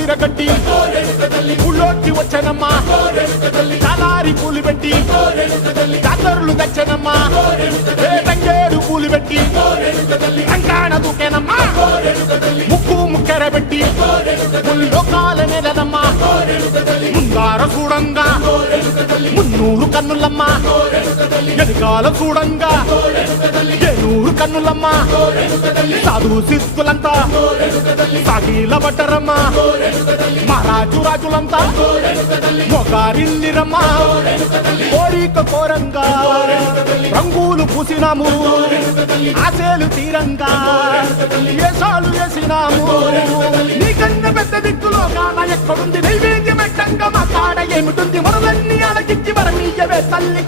విరగట్టి ఊళ్ళోకి వచ్చనమ్మా చాలారి పూలు పెట్టి జాతరులు తెచ్చనమ్మా తంగేడు పూలు పెట్టి రంగాణ దూకేనమ్మా ముక్కు ముక్కెర పెట్టి ముల్లోకాల నెలనమ్మా ముందార చూడంగా మున్నూరు కన్నులమ్మా ఎనకాల చూడంగా ఏనూరు కన్నులమ్మా సాధు సిద్ధులంతా సాగిల పట్టరమ్మా మహారాజు రాజులంతా మొగారిల్లిరమ్మా కోరిక కోరంగా రంగులు పూసినాము ఆశలు తీరంగా ఏసాలు వేసినాము నీకన్నా పెద్ద దిక్కులో కాన ఎక్కడుంది నైవేద్యం పెట్టంగా మా కాడ ఏమిటుంది మనలన్నీ అలకించి మరమీయవే తల్లి